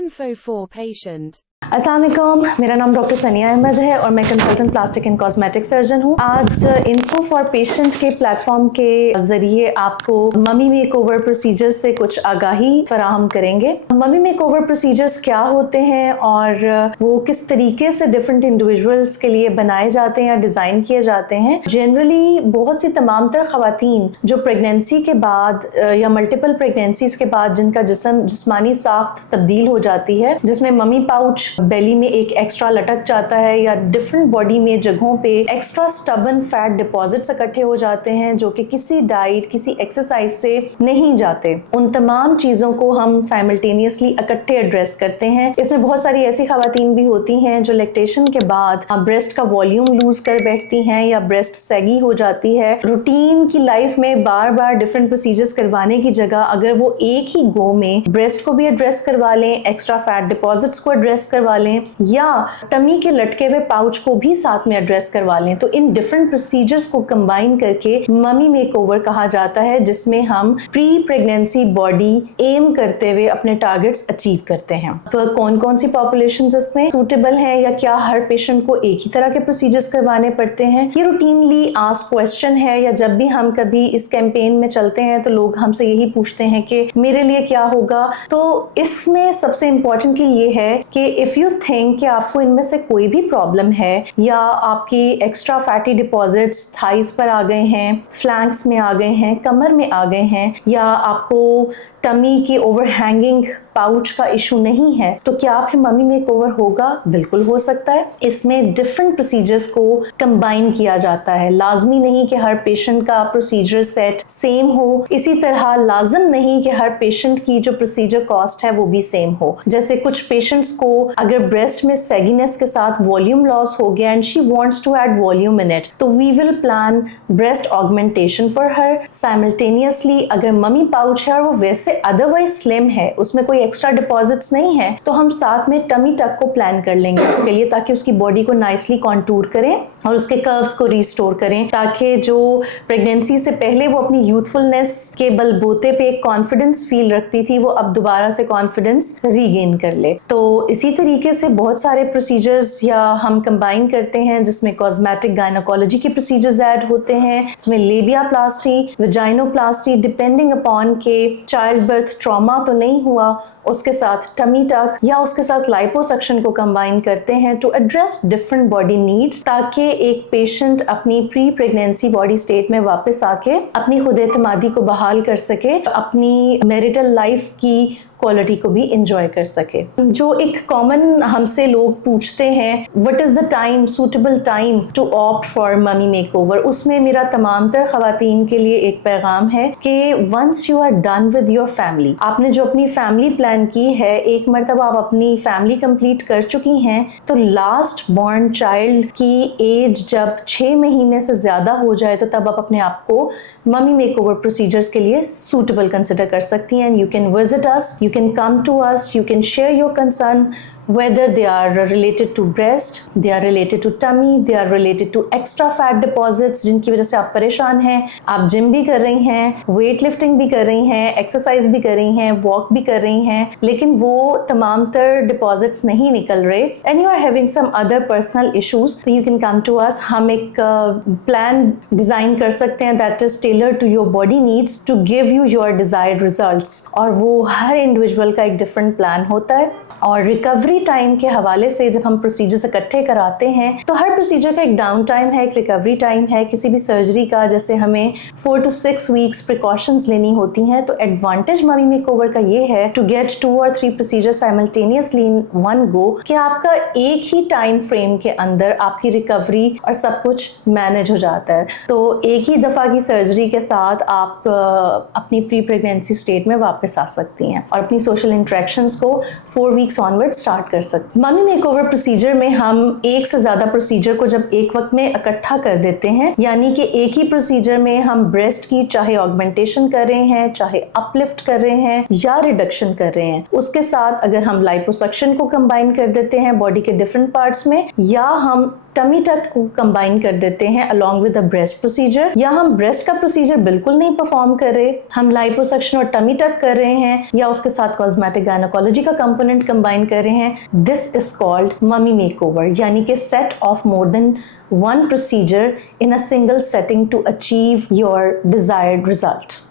Info for patient. अस्सलाम वालेकुम, मेरा नाम डॉक्टर सनिया अहमद है और मैं consultant plastic and cosmetic surgeon हूँ। आज इन्फो फॉर पेशेंट के प्लेटफॉर्म के ज़रिए आपको ममी मेकओवर प्रोसीजर्स से कुछ आगाही फराहम करेंगे। ममी मेकओवर प्रोसीजर्स क्या होते हैं और वो किस तरीके से डिफरेंट इंडिविजुअल्स के लिए बनाए जाते हैं या डिज़ाइन किए जाते हैं। जनरली बहुत सी तमाम तर ख़वातीन जो प्रेगनेंसी के बाद या मल्टीपल प्रेगनेंसीज के बाद जिनका जिस्मानी साख्त तब्दील हो जाती है, जिसमें ममी पाउच बेली में एक एक्स्ट्रा लटक जाता है या डिफरेंट बॉडी में जगहों पे एक्स्ट्रा स्टबन फैट डिपॉजिट्स इकट्ठे हो जाते हैं जो कि किसी डाइट किसी एक्सरसाइज से नहीं जाते, उन तमाम चीज़ों को हम साइमल्टेनियसली इकट्ठे एड्रेस करते हैं। इसमें बहुत सारी ऐसी खवातीन भी होती हैं जो लैक्टेशन के बाद ब्रेस्ट का वॉल्यूम लूज कर बैठती हैं या ब्रेस्ट सैगी हो जाती है। रूटीन की लाइफ में बार बार डिफरेंट प्रोसीजर्स करवाने की जगह अगर वो एक ही गो में ब्रेस्ट को भी एड्रेस करवा लें, एक्स्ट्रा फैट डिपॉजिट्स को एड्रेस करवा लें या टमी के लटके हुए पाउच को भी साथ में एड्रेस करवा लें, तो इन डिफरेंट प्रोसीजर्स को कंबाइन करके ममी मेकओवर कहा जाता है, जिसमें हम प्री प्रेगनेंसी बॉडी एम करते हुए अपने टारगेट्स अचीव करते हैं। तो कौन कौन सी पॉपुलेशंस इसमें सूटेबल हैं या क्या हर पेशेंट को एक ही तरह के प्रोसीजर्स करवाने पड़ते हैं, ये रूटीनली आस्क्ड क्वेश्चन है। या जब भी हम कभी इस कैंपेन में चलते हैं तो लोग हमसे यही पूछते हैं कि मेरे लिए क्या होगा। तो इसमें सबसे इम्पोर्टेंटली ये है कि इफ यू थिंक कि आपको इनमें से कोई भी प्रॉब्लम है या आपकी एक्स्ट्रा फैटी डिपॉजिट्स थाइस पर आ गए हैं, फ्लैंक्स में आ गए हैं, कमर में आ गए हैं, या आपको टमी की ओवरहैंगिंग पाउच का इशू नहीं है, तो क्या फिर ममी मेकओवर होगा? बिल्कुल हो सकता है। इसमें डिफरेंट प्रोसीजर्स को कंबाइन किया जाता है। लाजमी नहीं कि हर पेशेंट का प्रोसीजर सेट सेम हो, इसी तरह लाजम नहीं कि हर पेशेंट की जो प्रोसीजर कॉस्ट है वो भी सेम हो। जैसे कुछ पेशेंट्स को अगर ब्रेस्ट में सैगीनेस के साथ वॉल्यूम लॉस हो गया and she wants to add volume in it, तो we will plan breast augmentation for her. Simultaneously अगर ममी पाउच है और वो वैसे अदरवाइज स्लिम है, उसमें कोई एक्स्ट्रा डिपॉजिट्स नहीं है, तो हम साथ में टमी टक को प्लान कर लेंगे उसके लिए, ताकि उसकी बॉडी को नाइसली कॉन्टूर करें और उसके कर्व्स को रिस्टोर करें, ताकि जो प्रेगनेंसी से पहले वो अपनी यूथफुलनेस के बलबूते पे एक कॉन्फिडेंस फील रखती थी, वो अब दोबारा से कॉन्फिडेंस रीगेन कर ले। तो इसी तरीके से बहुत सारे प्रोसीजर्स या हम कंबाइन करते हैं, जिसमें कॉस्मेटिक गायनोकोलॉजी के प्रोसीजर्स ऐड होते हैं, इसमें लेबिया प्लास्टी, वेजाइनोप्लास्टी, डिपेंडिंग अपॉन के चाइल्ड बर्थ ट्रॉमा तो नहीं हुआ, उसके साथ टमी टक या उसके साथ लाइपोसक्शन को कंबाइन करते हैं to address different body needs, ताकि एक पेशेंट अपनी प्री प्रेगनेंसी बॉडी स्टेट में वापस आके अपनी खुद एतमादी को बहाल कर सके, अपनी मैरिटल लाइफ की क्वालिटी को भी इंजॉय कर सके। जो एक कॉमन हमसे लोग पूछते हैं what is the time, suitable time to opt for mummy makeover, उसमें मेरा तमाम तर खवातीन के लिए एक पैगाम है कि once you are done with your family, आपने जो अपनी फैमिली प्लान की है, एक मरतबा आप अपनी फैमिली कंप्लीट कर चुकी हैं, तो लास्ट बॉर्न चाइल्ड की एज जब 6 महीने से ज्यादा हो जाए तो तब आप अपने आप को ममी मेकओवर प्रोसीजर्स के लिए सूटेबल कंसिडर कर सकती हैं। You can visit us, you can come to us, you can share your concern, whether they are related to breast, they are related to tummy, they are related to extra fat deposits जिनकी वजह से आप परेशान हैं, आप gym भी कर रही हैं, वेट लिफ्टिंग भी कर रही हैं, एक्सरसाइज भी कर रही हैं, वॉक भी कर रही हैं, लेकिन वो तमाम तर डिपॉजिट्स नहीं निकल रहे, and you are having some other personal issues, तो you can come to us. हम एक प्लान डिजाइन कर सकते हैं that is tailor to your body needs to give you your desired results, और वो हर इंडिविजुअल का एक डिफरेंट प्लान होता है। और रिकवरी टाइम के हवाले से जब हम प्रोसीजर्स इकट्ठे कराते हैं तो हर प्रोसीजर का एक डाउन टाइम है, एक रिकवरी टाइम है। किसी भी सर्जरी का जैसे हमें 4 to 6 वीक्स प्रिकॉशंस लेनी होती हैं, तो एडवांटेज ममी मेकओवर का ये है to get 2 or 3 procedure simultaneously in one go, कि आपका एक ही टाइम फ्रेम के अंदर आपकी रिकवरी और सब कुछ मैनेज हो जाता है। तो एक ही दफ़ा की सर्जरी के साथ आप अपनी प्री प्रेगनेंसी स्टेट में वापस आ सकती हैं और अपनी सोशल इंटरेक्शंस को 4 वीक्स ऑनवर्ड स्टार्ट कर सकते हैं। ममी मेकओवर प्रोसीजर में हम एक से ज्यादा प्रोसीजर को जब एक वक्त में इकट्ठा कर देते हैं, यानी कि एक ही प्रोसीजर में हम ब्रेस्ट की चाहे ऑगमेंटेशन कर रहे हैं, चाहे अपलिफ्ट कर रहे हैं या रिडक्शन कर रहे हैं, उसके साथ अगर हम लाइपोसक्शन को कंबाइन कर देते हैं बॉडी के डिफरेंट पार्ट्स में, या हम टमी टक को कंबाइन कर देते हैं along with the breast procedure, या हम ब्रेस्ट का प्रोसीजर बिल्कुल नहीं परफॉर्म कर रहे, हम लाइपोसक्शन और टमी टक कर रहे हैं या उसके साथ कॉस्मेटिक गायनेकोलॉजी का कंपोनेंट कंबाइन कर रहे हैं, this is called mummy makeover, यानी कि set of more than one procedure in a single setting to achieve your desired result.